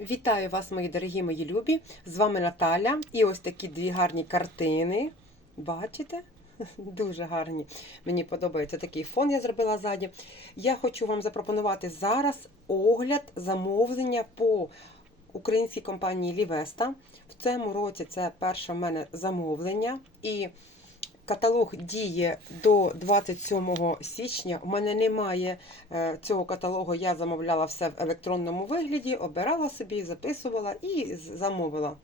Вітаю вас, мої дорогі мої любі! З вами Наталя. І ось такі дві гарні картини. Бачите? Дуже гарні. Мені подобається такий фон, я зробила ззаді. Я хочу вам запропонувати зараз огляд замовлення по українській компанії Лівеста. В цьому році це перше в мене замовлення. І Каталог діє до 27 січня. У мене немає е, цього каталогу. Я замовляла все в електронному вигляді, обирала собі, записувала і замовила.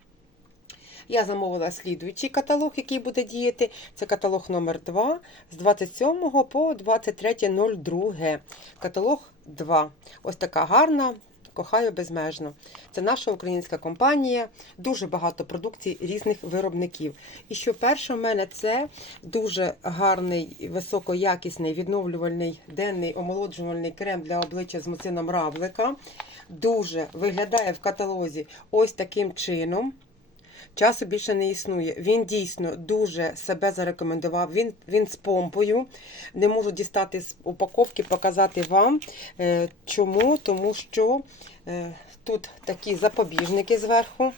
Я замовила слідуючий каталог, який буде діяти. Це каталог номер 2 з 27 по 23.02. Каталог 2. Ось така гарна. Кохаю безмежно. Це наша українська компанія, дуже багато продукцій різних виробників. І що перше в мене це дуже гарний, високоякісний відновлювальний денний омолоджувальний крем для обличчя з муцином равлика. Дуже виглядає в каталозі ось таким чином. Часу більше не існує. Він дійсно дуже себе зарекомендував. Він, він з помпою. Не можу дістати з упаковки, показати вам. Е, Чому? Тому що е, тут такі запобіжники зверху.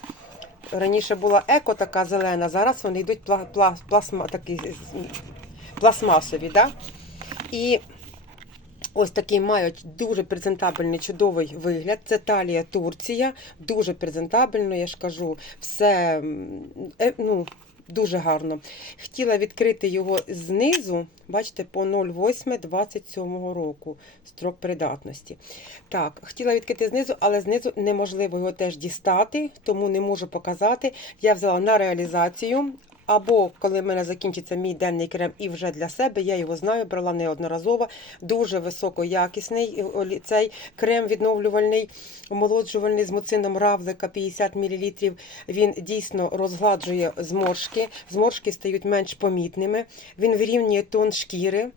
Раніше була еко така зелена, зараз вони йдуть пла, пла, пласма, такі, пластмасові. Да? І ось такий мають дуже презентабельний, чудовий вигляд. Це талія Турція. Дуже презентабельно, я ж кажу, все е, ну, дуже гарно. Хотіла відкрити його знизу, бачите, по 08.27 року строк придатності. Так, хотіла відкрити знизу, але знизу неможливо його теж дістати, тому не можу показати. Я взяла на реалізацію. Або коли в мене закінчиться мій денний крем і вже для себе, я його знаю, брала неодноразово. Дуже високоякісний олі- цей крем відновлювальний, омолоджувальний з муцином равлика 50 мл. Він дійсно розгладжує зморшки. Зморшки стають менш помітними. Він вирівнює тон шкіри.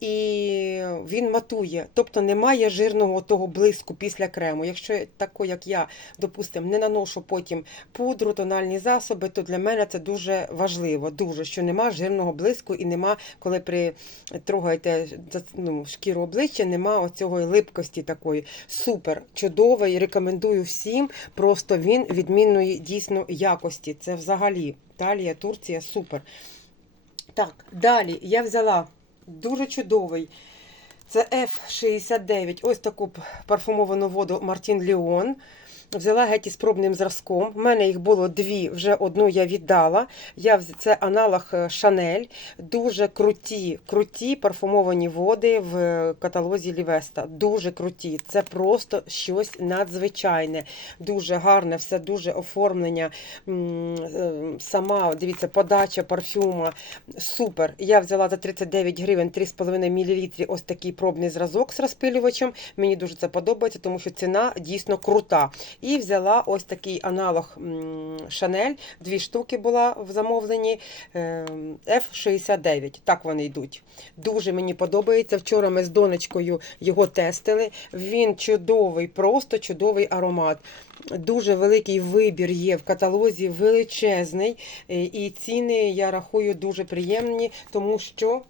І він матує, тобто немає жирного того блиску після крему. Якщо тако, як я, допустимо, не наношу потім пудру, тональні засоби, то для мене це дуже важливо, дуже, що нема жирного блиску і нема, коли при трогаєте ну, шкіру обличчя, нема оцього липкості такої. Супер, чудовий, рекомендую всім. Просто він відмінної дійсно якості. Це взагалі Талія, Турція, супер. Так, далі я взяла дуже чудовий. Це F69. Ось таку парфумовану воду Мартін Леон. Взяла геть із пробним зразком. У мене їх було дві, вже одну я віддала. Я Це аналог Шанель. Дуже круті, круті парфумовані води в е, каталозі Лівеста. Дуже круті. Це просто щось надзвичайне. Дуже гарне, все дуже оформлення. Е, Сама, дивіться, подача парфюма. Супер. Я взяла за 39 гривень 3,5 мл ось такий пробний зразок з розпилювачем. Мені дуже це подобається, тому що ціна дійсно крута. І взяла ось такий аналог Chanel. Дві штуки була в замовленні е, F69. Так вони йдуть. Дуже мені подобається. Вчора ми з донечкою його тестили. Він чудовий, просто чудовий аромат. Дуже великий вибір є в каталозі, величезний. Е, І ціни я рахую дуже приємні, тому що.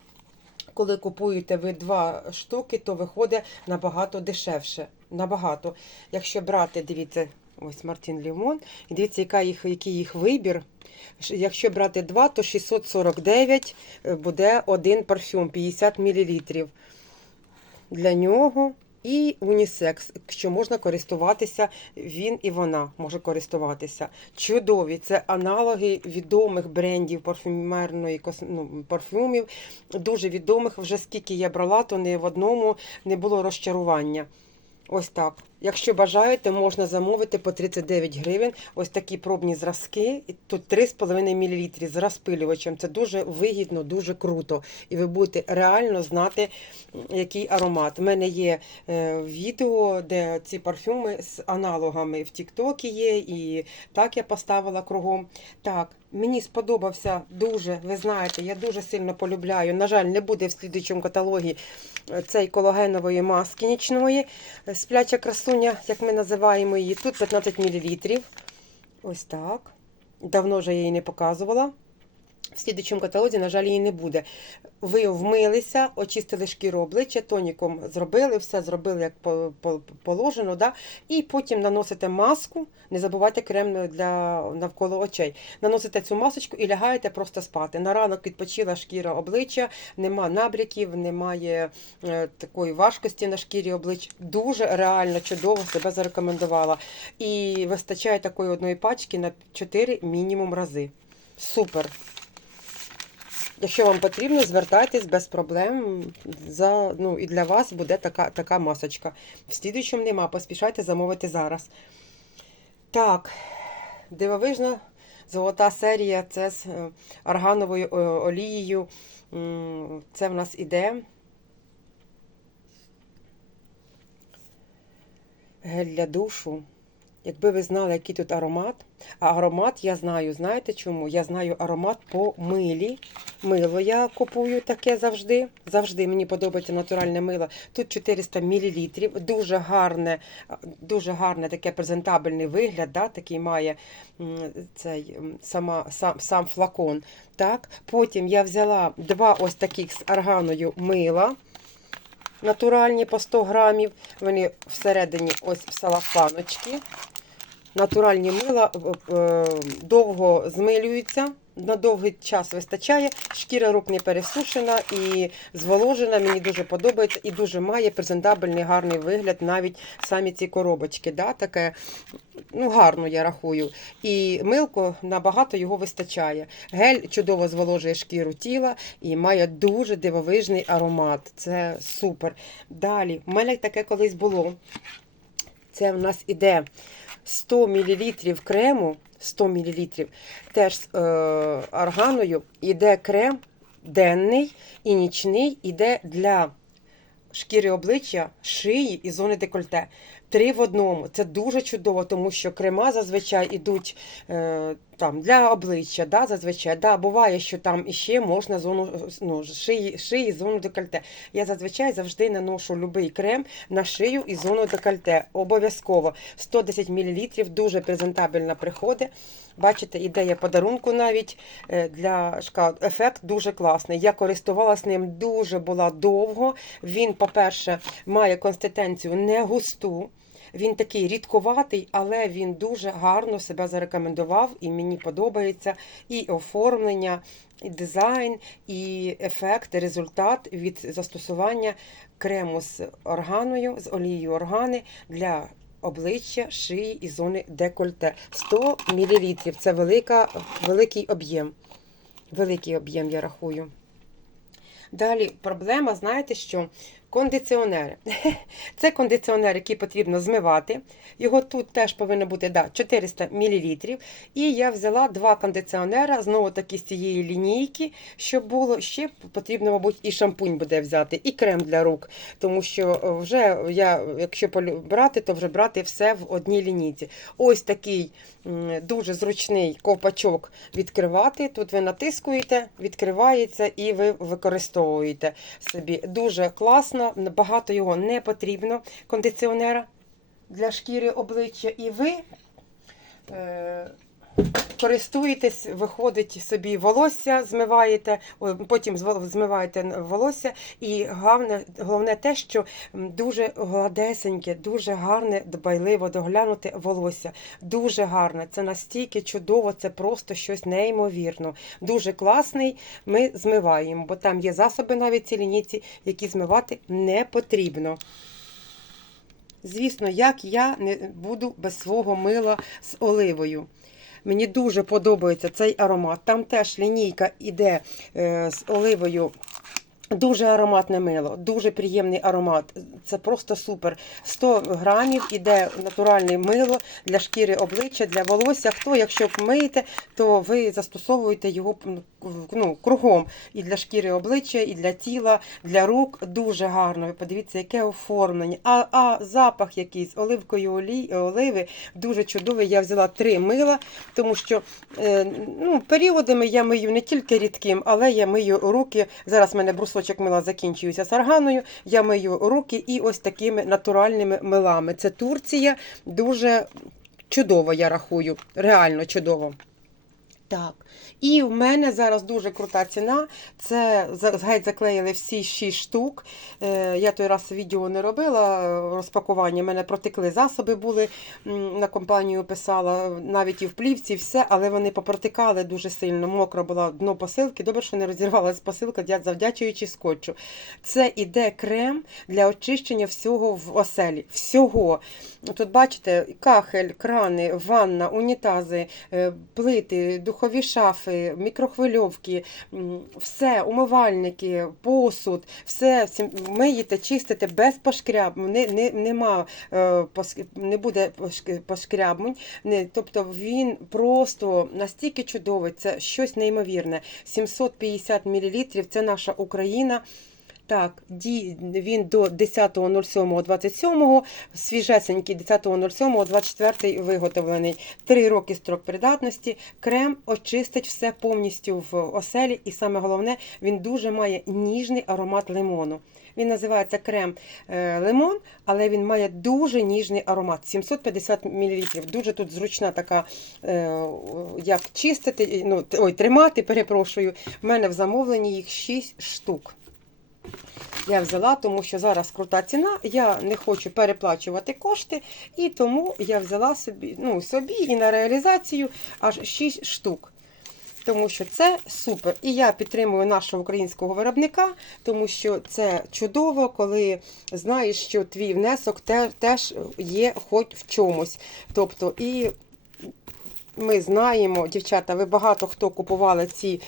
Коли купуєте ви два штуки, то виходить набагато дешевше. Набагато. Якщо брати, дивіться, ось Мартін Лімон, і дивіться, яка їх, який їх вибір. Якщо брати два, то 649 е, буде один парфюм 50 мл. Для нього і унісекс, що можна користуватися, він і вона може користуватися. Чудові, це аналоги відомих брендів парфюмерної ну, парфюмів, дуже відомих. Вже скільки я брала, то ні в одному не було розчарування. Ось так. Якщо бажаєте, можна замовити по 39 гривень ось такі пробні зразки. Тут 3,5 мл з розпилювачем. Це дуже вигідно, дуже круто. І ви будете реально знати, який аромат. У мене є е, відео, де ці парфюми з аналогами в Тіктокі є, і так я поставила кругом. Так, мені сподобався дуже. Ви знаєте, я дуже сильно полюбляю. На жаль, не буде в слідуючому каталогі е, цей колагенової маски нічної. Е, Спляча красуня, як ми називаємо її. Тут 15 мл. Ось так. Давно вже я її не показувала. В слідучому каталозі, на жаль, її не буде. Ви вмилися, очистили шкіру обличчя, тоніком зробили, все зробили як по- по- положено, да? і потім наносите маску, не забувайте крем для навколо очей. Наносите цю масочку і лягаєте просто спати. На ранок відпочила шкіра обличчя, нема набряків, немає е, такої важкості на шкірі обличчя. Дуже реально чудово себе зарекомендувала. І вистачає такої одної пачки на 4 мінімум рази. Супер! Якщо вам потрібно, звертайтесь без проблем. За, ну, і для вас буде така, така масочка. В слідуючому нема, поспішайте замовити зараз. Так, дивовижна золота серія це з е, аргановою е, олією. Це в нас іде. Гель для душу. Якби ви знали, який тут аромат. А аромат я знаю, знаєте чому? Я знаю аромат по милі. Мило я купую таке завжди. Завжди мені подобається натуральне мило. Тут 400 мл. Дуже гарне, дуже гарне таке презентабельний вигляд. Да? Такий має цей, сама, сам, сам флакон. Так? Потім я взяла два ось таких з арганою мила. Натуральні по 100 грамів. Вони всередині ось в салафаночки. Натуральні мила е, е, довго змилюються, на довгий час вистачає. Шкіра рук не пересушена і зволожена. Мені дуже подобається і дуже має презентабельний гарний вигляд, навіть самі ці коробочки. Да, таке, ну, гарно я рахую. І милко набагато його вистачає. Гель чудово зволожує шкіру тіла і має дуже дивовижний аромат. Це супер. Далі, в мене таке колись було. Це в нас іде 100 мл крему, 100 мл, теж з е, органою іде крем денний і нічний, іде для шкіри обличчя, шиї і зони декольте. Три в одному. Це дуже чудово, тому що крема зазвичай ідуть е, там, для обличчя. Да, зазвичай. Да, буває, що там іще можна зону ну, шиї, шиї, зону декольте. Я зазвичай завжди наношу будь-який крем на шию і зону декольте. Обов'язково 110 мл, дуже презентабельно приходить. Бачите, ідея подарунку навіть е, для шкал. Ефект дуже класний. Я користувалася ним дуже була довго. Він, по-перше, має консистенцію не густу. Він такий рідковатий, але він дуже гарно себе зарекомендував, і мені подобається і оформлення, і дизайн, і ефект, і результат від застосування крему з органою, з олією органи для обличчя, шиї і зони декольте. 100 мл. Це велика, великий об'єм. Великий об'єм, я рахую. Далі проблема, знаєте що? Кондиціонери. Це кондиціонер, який потрібно змивати. Його тут теж повинно бути да, 400 мл. І я взяла два кондиціонера, знову таки з цієї лінійки, щоб було. Ще потрібно, мабуть, і шампунь буде взяти, і крем для рук. Тому що вже я, якщо брати, то вже брати все в одній лінійці. Ось такий дуже зручний ковпачок відкривати. Тут ви натискуєте, відкривається і ви використовуєте собі. Дуже класно, багато його не потрібно, кондиціонера для шкіри обличчя. І ви е, користуєтесь, виходить собі волосся, змиваєте, потім змиваєте волосся. І головне, головне те, що дуже гладесеньке, дуже гарне, дбайливо доглянуте волосся. Дуже гарне. Це настільки чудово, це просто щось неймовірно. Дуже класний. Ми змиваємо, бо там є засоби навіть ці лінійці, які змивати не потрібно. Звісно, як я не буду без свого мила з оливою. Мені дуже подобається цей аромат. Там теж лінійка іде е, з оливою. Дуже ароматне мило, дуже приємний аромат. Це просто супер. 100 грамів іде натуральне мило для шкіри обличчя, для волосся. Хто, якщо миєте, то ви застосовуєте його ну, кругом і для шкіри обличчя, і для тіла, для рук. Дуже гарно. Ви подивіться, яке оформлення. А, а запах якийсь оливкою олій, оливи дуже чудовий. Я взяла три мила, тому що е, ну, періодами я мию не тільки рідким, але я мию руки. Зараз в мене брусочок мила закінчується сарганою. Я мию руки і ось такими натуральними милами. Це Турція, дуже чудово, я рахую. Реально чудово. Так. І в мене зараз дуже крута ціна. Це геть заклеїли всі 6 штук. Е, Я той раз відео не робила розпакування. У мене протекли засоби були на компанію писала, навіть і в плівці, все, але вони попротикали дуже сильно. Мокро було дно посилки. Добре, що не розірвалася посилка, дя- завдячуючи скотчу. Це іде крем для очищення всього в оселі. Всього. Тут бачите, кахель, крани, ванна, унітази, е, плити, духові шафи, мікрохвильовки, все, умивальники, посуд, все миєте, чистите без пошкряб, не, не, нема, е, не буде пошк- пошкрябнень. Не, тобто він просто настільки чудовий, це щось неймовірне. 750 мл це наша Україна. Так, він до 10.07.27, свіжесенький 10.07.24 виготовлений. Три роки строк придатності. Крем очистить все повністю в оселі, і саме головне, він дуже має ніжний аромат лимону. Він називається крем е, лимон, але він має дуже ніжний аромат 750 мл. Дуже тут зручна така, е, як чистити, ну, ой, тримати, перепрошую. У мене в замовленні їх 6 штук. Я взяла, тому що зараз крута ціна. Я не хочу переплачувати кошти, і тому я взяла собі, ну, собі і на реалізацію аж 6 штук. Тому що це супер. І я підтримую нашого українського виробника, тому що це чудово, коли знаєш, що твій внесок теж є хоч в чомусь. Тобто, і ми знаємо, дівчата, ви багато хто купували ці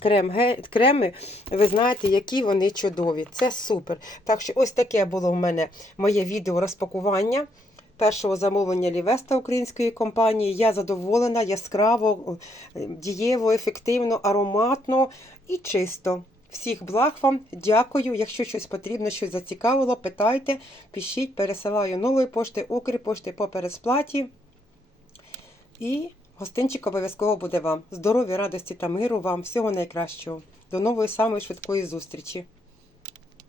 крем, креми, ви знаєте, які вони чудові. Це супер. Так що ось таке було в мене моє відео розпакування першого замовлення Лівеста української компанії. Я задоволена, яскраво, дієво, ефективно, ароматно і чисто. Всіх благ вам, дякую. Якщо щось потрібно, щось зацікавило, питайте, пишіть, пересилаю нової пошти, Укрпошти по пересплаті. І гостинчик обов'язково буде вам. Здоров'я, радості та миру вам, всього найкращого. До нової самої швидкої зустрічі.